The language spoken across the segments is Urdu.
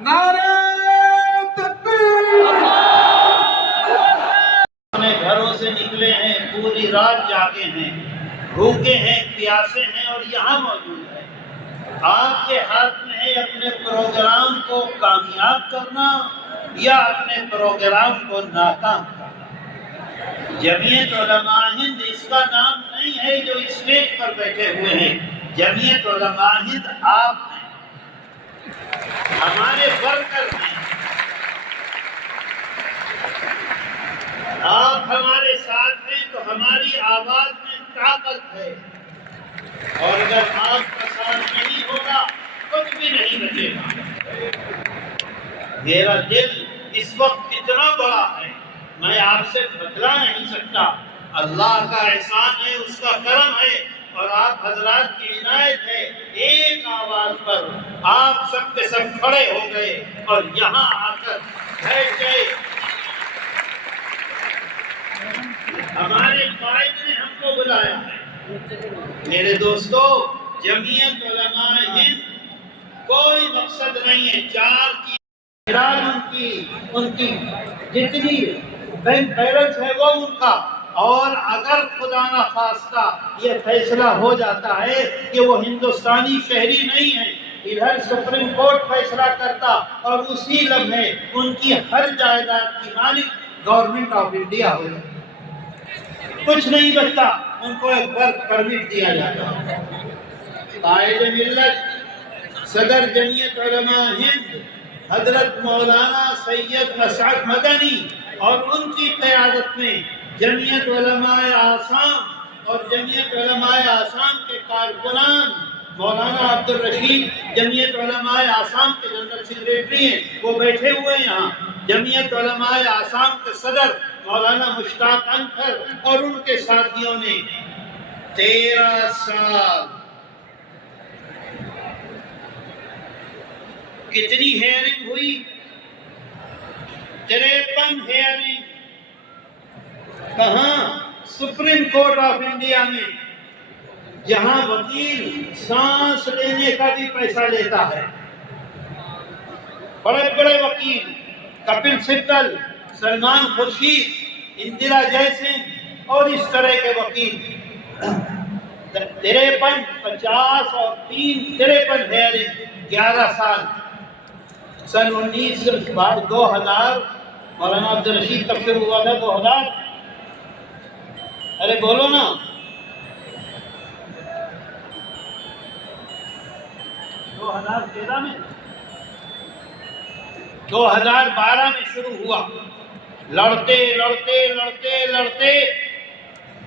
نعرہ تکبیر! اپنے گھروں سے نکلے ہیں، پوری رات جاگے ہیں، بھوکے ہیں، پیاسے ہیں اور یہاں موجود ہیں۔ آپ کے ہاتھ میں ہے اپنے پروگرام کو کامیاب کرنا یا اپنے پروگرام کو ناکام کرنا۔ جمعیت علماء ہند اس کا نام نہیں ہے جو اسٹیج پر بیٹھے ہوئے ہیں۔ جمعیت علماء ہند آپ ہیں، ہمارے ورکر ہیں۔ آپ ہمارے ساتھ ہیں تو ہماری آواز میں طاقت ہے، اور اگر آپ کا ساتھ نہیں ہوگا کچھ بھی نہیں بچے گا۔ میرا دل اس وقت کتنا بڑا ہے میں آپ سے بتلا نہیں سکتا۔ اللہ کا احسان ہے، اس کا کرم ہے، اور آپ حضرات کی عنایت ہے۔ ایک آواز پر آپ سب کے سب کھڑے ہو گئے اور یہاں آ کر بیٹھ گئے۔ ہمارے قائد نے ہم کو بلایا ہے۔ میرے دوستو، جمعیت علماء ہند کوئی مقصد نہیں ہے، چار کی ان کی جتنی بینک بیلنس ہے وہ ان کا، اور اگر خدا نہ خواستہ یہ فیصلہ ہو جاتا ہے کہ وہ ہندوستانی شہری نہیں ہیں، ادھر سپریم کورٹ فیصلہ کرتا اور اسی لمحے ان کی ہر جائیداد کی مالک گورنمنٹ آف انڈیا ہو جاتی، کچھ نہیں بچتا، ان کو ایک ورک پرمٹ دیا جاتا۔ قائد ملت صدر جمعیت علماء ہند حضرت مولانا سید اسعد مدنی اور ان کی قیادت میں جمعیت علماء آسام اور جمعیت علماء آسام کے کارکنان، مولانا عبدالرشید جمعیت علماء آسام کے جنرل سیکریٹری ہیں، وہ بیٹھے ہوئے ہیں یہاں۔ جمعیت علماء آسام کے صدر مولانا مشتاق انکھر اور ان کے ساتھیوں نے 13 سال کتنی ہیئرنگ ہوئی؟ 53 ہیئرنگ۔ کہاں؟ سپریم کورٹ آف انڈیا میں، جہاں وکیل سانس لینے کا بھی پیسہ لیتا ہے۔ بڑے بڑے وکیل، کپل سبل، سلمان خورشید، اندرا جے سنگھ اور اس طرح کے وکیل 53، 50 اور 53 ہیئرنگ، 11 سال۔ سن 2000 مولانا عبدالرشید کب شروع ہوا تھا؟ 2000، ارے بولو نا، 2013 میں، 2012 میں شروع ہوا۔ لڑتے لڑتے لڑتے لڑتے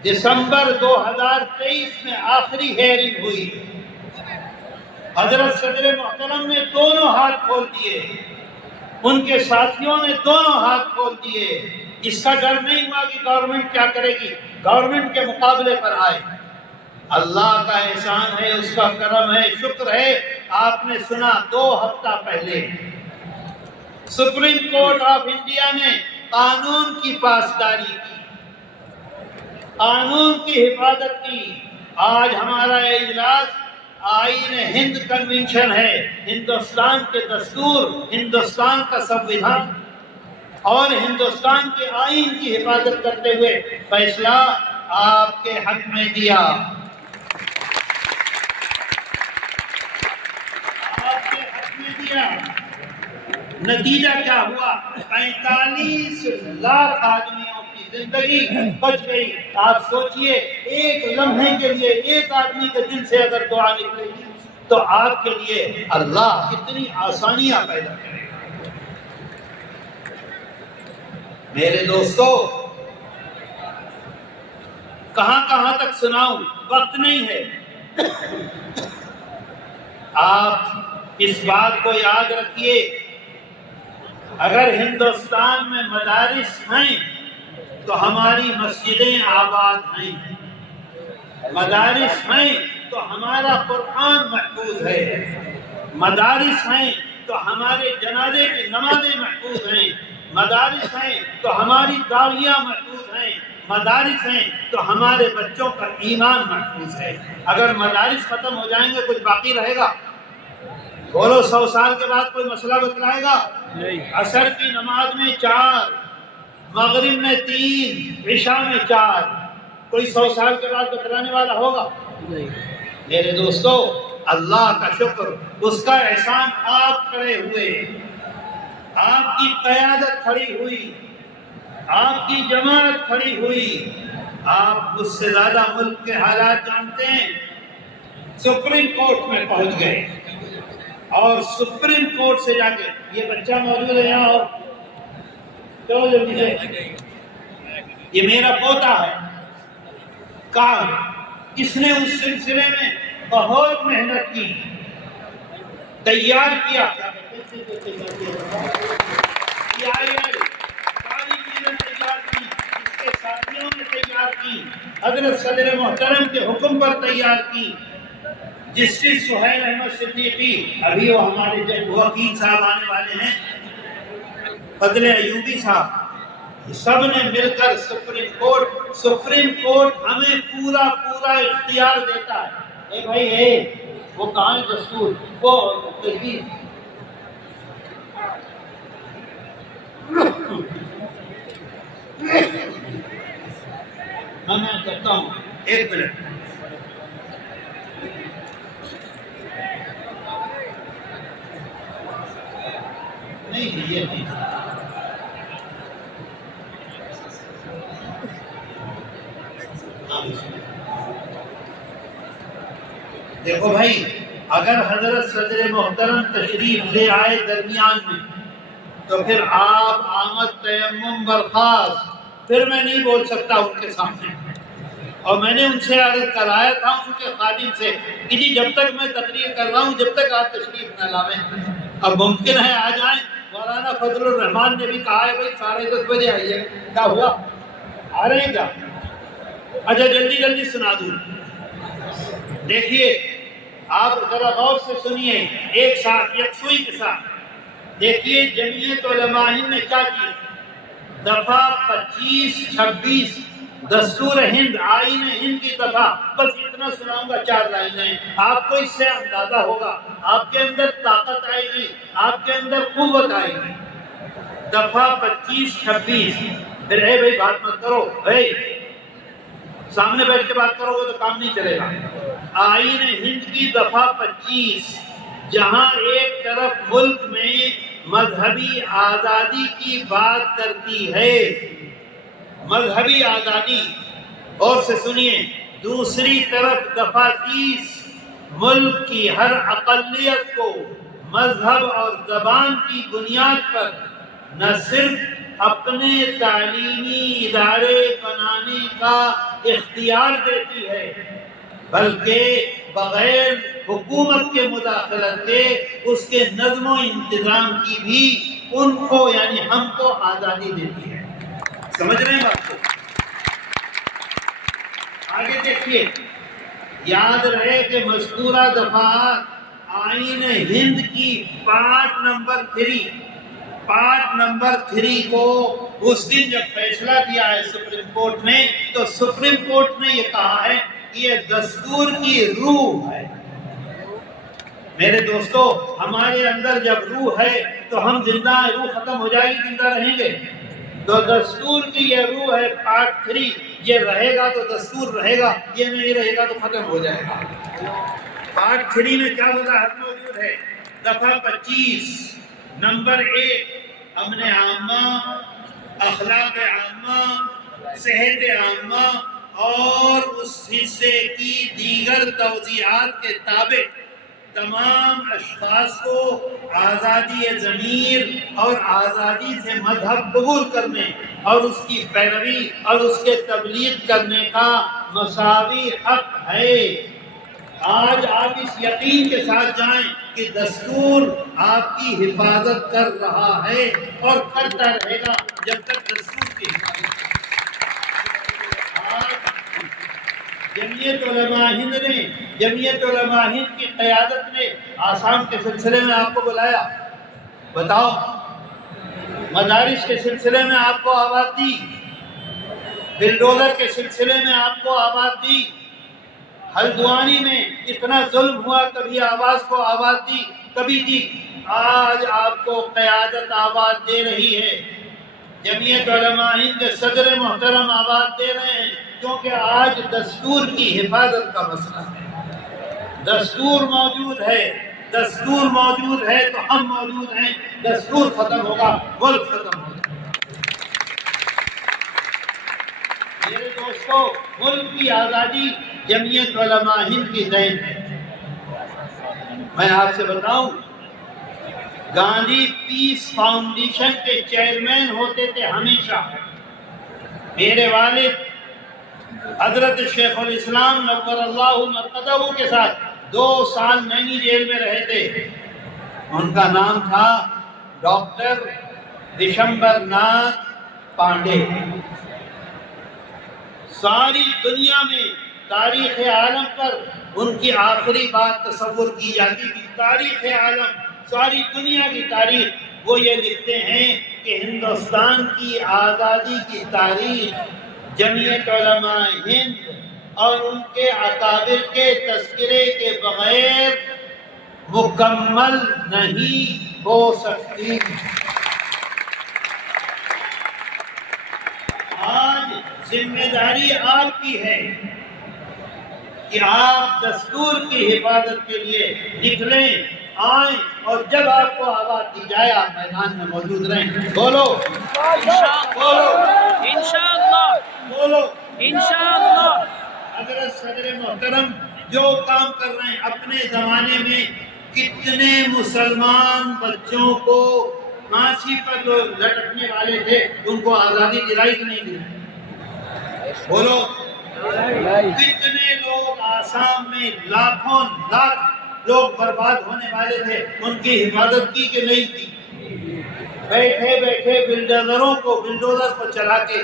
دسمبر 2023 میں آخری ہیئرنگ ہوئی۔ حضرت صدر محترم نے دونوں ہاتھ کھول دیے، ان کے ساتھیوں نے دونوں ہاتھ کھول دیے۔ اس کا ڈر نہیں ہوا کہ گورنمنٹ کیا کرے گی، گورنمنٹ کے مقابلے پر آئے۔ اللہ کا احسان ہے، اس کا کرم ہے، شکر ہے۔ آپ نے سنا 2 ہفتہ پہلے سپریم کورٹ آف انڈیا نے قانون کی پاسداری کی، قانون کی حفاظت کی۔ آج ہمارا اجلاس آئین ہند کنونشن ہے، ہندوستان کے دستور، ہندوستان کا سنویدھان اور ہندوستان کے آئین کی حفاظت کرتے ہوئے فیصلہ آپ کے حق میں دیا۔ آپ کے حق میں دیا۔ نتیجہ کیا ہوا؟ 45 لاکھ آدمیوں کی زندگی بچ گئی۔ آپ سوچئے، ایک لمحے کے لیے ایک آدمی کے دل سے اگر دعا نکلے گی تو آپ کے لیے اللہ کتنی آسانیاں پیدا کرے گا۔ میرے دوستو، کہاں تک سناؤں، وقت نہیں ہے۔ آپ اس بات کو یاد رکھیے، اگر ہندوستان میں مدارس ہیں تو ہماری مسجدیں آباد ہیں، مدارس ہیں تو ہمارا قرآن محفوظ ہے، مدارس ہیں تو ہمارے جنازے کی نمازیں محفوظ ہیں، مدارس ہیں تو ہماری داڑیاں محفوظ ہیں، مدارس ہیں تو ہمارے بچوں کا ایمان محفوظ ہے۔ اگر مدارس ختم ہو جائیں گے کچھ باقی رہے گا؟ بولو 100 سال کے بعد کوئی مسئلہ بتلائے گا؟ عصر کی نماز میں 4، مغرب میں 3، عشاء میں 4، کوئی 100 سال کے بعد بتلانے والا ہوگا؟ میرے دوستو، اللہ کا شکر، اس کا احسان، آپ کھڑے ہوئے، آپ کی قیادت کھڑی ہوئی، آپ کی جماعت کھڑی ہوئی، آپ مجھ سے زیادہ ملک کے حالات جانتے ہیں۔ سپریم کورٹ میں پہنچ گئے اور سپریم کورٹ سے جا کے، یہ بچہ موجود ہے یہاں، چلو جلدی سے، یہ میرا پوتا ہے، کہا اس نے اس سلسلے میں بہت محنت کی، تیار کیا، ساری چیزیں تیار کی، اس کے ساتھیوں نے تیار کی، حضرت صدر محترم کے حکم پر تیار کی۔ جسٹس سہیل احمد صدیقی، ابھی وہ ہمارے جج وکیل صاحب آنے والے ہیں، فضل ایوبی صاحب، سب نے مل کر سپریم کورٹ ہمیں پورا اختیار دیتا ہے۔ اے بھائی، وہ کہاں ہے دستور؟ وہ تحقیق، میں کہتا ہوں، ایک منٹ، نہیں یہ نہیں، دیکھو بھائی، اگر حضرت صدر محترم تشریف لے آئے درمیان میں تو پھر آپ آمد تیمم برخاست، پھر میں نہیں بول سکتا ان کے سامنے۔ اور میں نے ان سے عرض کرایا تھا، ان کے خادم سے، کہ جی جب تک میں تقریر کر رہا ہوں، جب تک آپ تشریف نہ لائیں، اب ممکن ہے آ جائیں۔ مولانا فضل الرحمان نے بھی کہا ہے بھائی 10:30 بجے آئیے، کیا ہوا؟ آ رہے ہیں کیا؟ اچھا جلدی سنا دوں۔ دیکھیے، آپ ذرا غور سے سنیے، ایک ساتھ یکسوئی کے ساتھ دیکھیے، جمعیت علماء ہند نے کیا کیا؟ دفعہ 25، 26 دستور ہند، آئین ہند کی دفعہ، بس اتنا سناؤں گا، 4 لائنیں، آپ کو اس سے اندازہ ہوگا، آپ کے اندر طاقت آئے گی، آپ کے اندر قوت آئے گی۔ دفعہ 25، 26، پھر اے بھائی بات مت کرو، بھائی سامنے بیٹھ کے بات کرو گے تو کام نہیں چلے گا۔ آئین ہند کی دفعہ 25، جہاں ایک طرف ملک میں مذہبی آزادی کی بات کرتی ہے، مذہبی آزادی، اور سے سنیے، دوسری طرف دفعہ 30، ملک کی ہر اقلیت کو مذہب اور زبان کی بنیاد پر نہ صرف اپنے تعلیمی ادارے بنانے کا اختیار دیتی ہے، بلکہ بغیر حکومت کے مداخلت کے اس کے نظم و انتظام کی بھی ان کو، یعنی ہم کو، آزادی دیتی ہے۔ سمجھ رہے ہیں بات کو؟ آگے دیکھیے، یاد رہے کہ مذکورہ دفعات آئین ہند کی پارٹ نمبر 3 کو اس دن جب فیصلہ دیا ہے سپریم کورٹ نے، تو سپریم کورٹ نے یہ کہا ہے کہ یہ دستور کی روح ہے۔ میرے دوستو، ہمارے اندر جب روح ہے تو ہم زندہ ہیں، روح ختم ہو جائے گی، زندہ رہیں گے؟ تو دستور کی یہ روح ہے، پارٹ 3، یہ رہے گا تو دستور رہے گا، یہ نہیں رہے گا تو ختم ہو جائے گا۔ پارٹ 3 میں کیا وضاحت موجود ہے؟ دفعہ 25، نمبر 1، امن عامہ، اخلاق عامہ، صحت عامہ اور اس حصے کی دیگر توضیحات کے تابع تمام اشخاص کو آزادی ضمیر اور آزادی سے مذہب قبول کرنے اور اس کی پیروی اور اس کے تبلیغ کرنے کا مساوی حق ہے۔ آج آپ اس یقین کے ساتھ جائیں کہ دستور آپ کی حفاظت کر رہا ہے اور کرتا رہے گا جب تک دستور کی حفاظت۔ جمعیت علماء ہند کی قیادت نے آسام کے سلسلے میں آپ کو بلایا، بتاؤ، مدارس کے سلسلے میں آپ کو آواز دی، بلڈوزر کے سلسلے میں آپ کو آواز دی، ہلدوانی میں اتنا ظلم ہوا کبھی آواز کو آواز دی، کبھی تھی، آج آپ کو قیادت آواز دے رہی ہے، جمعیت علماء ہند کے صدر محترم آواز دے رہے ہیں، کیونکہ آج دستور کی حفاظت کا مسئلہ ہے۔ دستور موجود ہے، دستور موجود ہے تو ہم موجود ہیں، دستور ختم ہوگا ملک ختم ہوگا۔ میرے دوستو، ملک کی آزادی جمعیت علماء ہند کی دین ہے۔ میں آپ سے بتاؤں، گاندھی پیس فاؤنڈیشن کے چیئرمین ہوتے تھے ہمیشہ۔ میرے والد حضرت شیخ الاسلام نور اللہ مرقدہ کے ساتھ 2 سال نینی جیل میں رہے تھے۔ ان کا نام تھا ڈاکٹر وشمبر ناتھ پانڈے۔ ساری دنیا میں تاریخ عالم پر ان کی آخری بات تصور کی جاتی تھی۔ تاریخ عالم، ساری دنیا کی تاریخ، وہ یہ لکھتے ہیں کہ ہندوستان کی آزادی کی تاریخ جمعیت علماء ہند اور ان کے اکابر کے تذکرے کے بغیر مکمل نہیں ہو سکتی۔ آج ذمہ داری آپ کی ہے کہ آپ دستور کی حفاظت کے لیے نکلیں، آئیں، اور جب آپ کو آواز دی جائے آپ میدان میں موجود رہیں۔ بولو بولو انشاءاللہ بولو انشاءاللہ۔ حضرت صدر محترم جو کام کر رہے ہیں، اپنے زمانے میں کتنے مسلمان بچوں کو پھانسی پر لٹکنے والے تھے، ان کو آزادی دلائی کہ نہیں دلائی؟ بولو، کتنے لوگ آسام میں لاکھوں لاکھ لوگ برباد ہونے والے تھے، ان کی حفاظت کی کہ نہیں کی؟ بیٹھے بیٹھے بلڈوزر کو چلا کے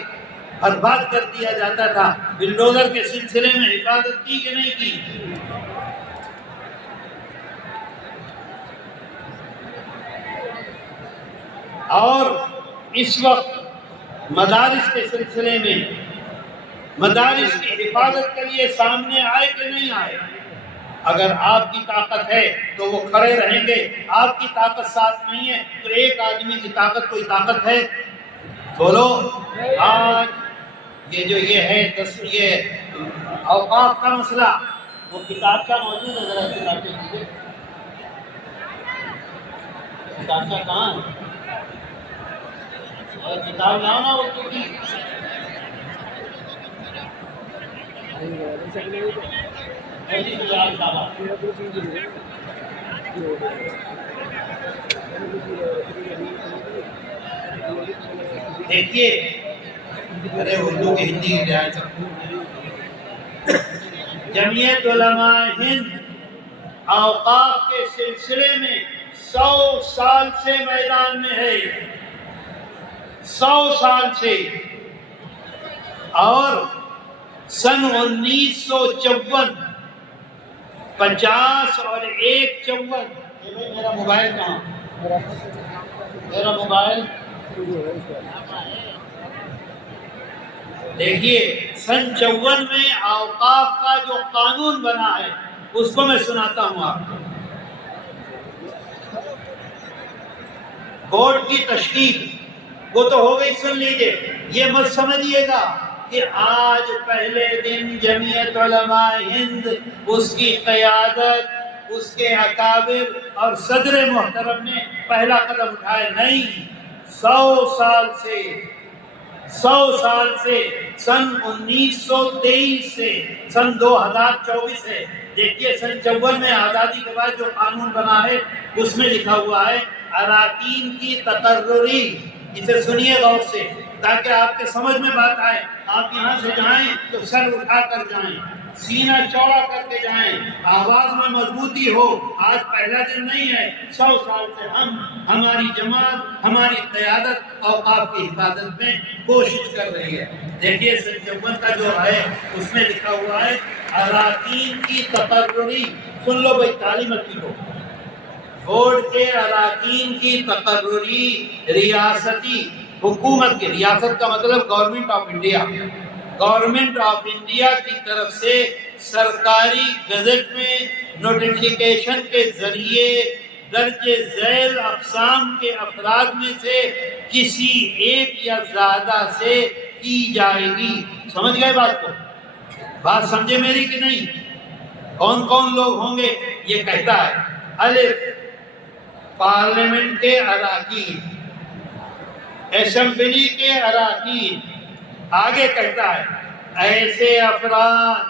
برباد کر دیا جاتا تھا، بلڈوزر کے سلسلے میں حفاظت کی کہ نہیں کی؟ اور اس وقت مدارس کے سلسلے میں مدارس کی حفاظت کے لیے سامنے آئے کہ نہیں آئے؟ اگر آپ کی طاقت ہے تو وہ کھڑے رہیں گے، آپ کی طاقت ساتھ نہیں ہے تو ایک آدمی کی طاقت کوئی طاقت ہے؟ بولو۔ آج یہ ہے یہ اوقاف کا مسئلہ، وہ کتاب کا موجود ہے، ذرا کتاب دیکھیے، کتاب کا کہاں ہے؟ اور کتاب لاؤ نا اردو کی۔ دیکھیے، ارے اردو کی ہندی کی رعایت۔ جمعیت علماء ہند اوقاف کے سلسلے میں 100 سال سے میدان میں ہے، 100 سال سے، اور سن 1954 50 اور 1 54۔ میرا موبائل کہاں؟ میرا موبائل دیکھیے، سن 54 میں اوقاف کا جو قانون بنا ہے اس کو میں سناتا ہوں آپ کو۔ بورڈ کی تشکیل وہ تو ہو گئی، سن لیجئے، یہ مت سمجھیے گا کہ آج پہلے دن جمعیت علماء ہند، اس کی قیادت، اس کے اکابر اور صدر محترم نے پہلا قدم اٹھایا، نہیں، 100 سال سے سن 1923 سے سن 2024 ہے۔ دیکھیے، سن 54 میں آزادی کے بعد جو قانون بنا ہے اس میں لکھا ہوا ہے اراکین کی تقرری۔ اسے سنیے غور سے تاکہ آپ کے سمجھ میں بات آئے۔ آپ یہاں سے جائیں تو سر اٹھا کر جائیں، سینہ چوڑا کر کے جائیں، آواز میں مضبوطی ہو۔ آج پہلا دن نہیں ہے، 100 سال سے ہماری جماعت، ہماری قیادت اوقاف کی حفاظت میں کوشش کر رہی ہے۔ دیکھیے، سن 54 کا جو ہے اس میں لکھا ہوا ہے اراکین کی تقرری۔ سن لو بھائی، تعلیم اچھی ہو۔ بورڈ کے اراکین کی تقرری ریاستی حکومت کے، ریاست کا مطلب government of India, government of India کی طرف سے سرکاری گزٹ میں نوٹیفیکیشن کے ذریعے درج ذیل اقسام کے افراد میں سے کسی ایک یا زیادہ سے کی جائے گی۔ سمجھ گئے بات کو؟ بات سمجھے میری کہ نہیں؟ کون کون لوگ ہوں گے یہ کہتا ہے۔ الف، پارلیمنٹ کے اراکین، اسمبلی کے اراکین۔ آگے کہتا ہے ایسے افراد،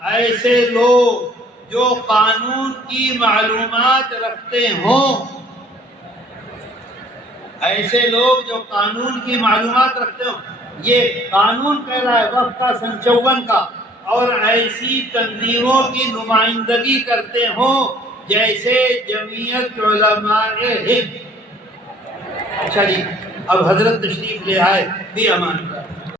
ایسے لوگ جو قانون کی معلومات رکھتے ہوں، ایسے لوگ جو قانون کی معلومات رکھتے ہوں۔ یہ قانون کہہ رہا ہے وقت کا سن 54 کا، اور ایسی تنظیموں کی نمائندگی کرتے ہوں جیسے جمعیت علماء ہند۔ اچھا جی، اب حضرت تشریف لے آئے بھی امان۔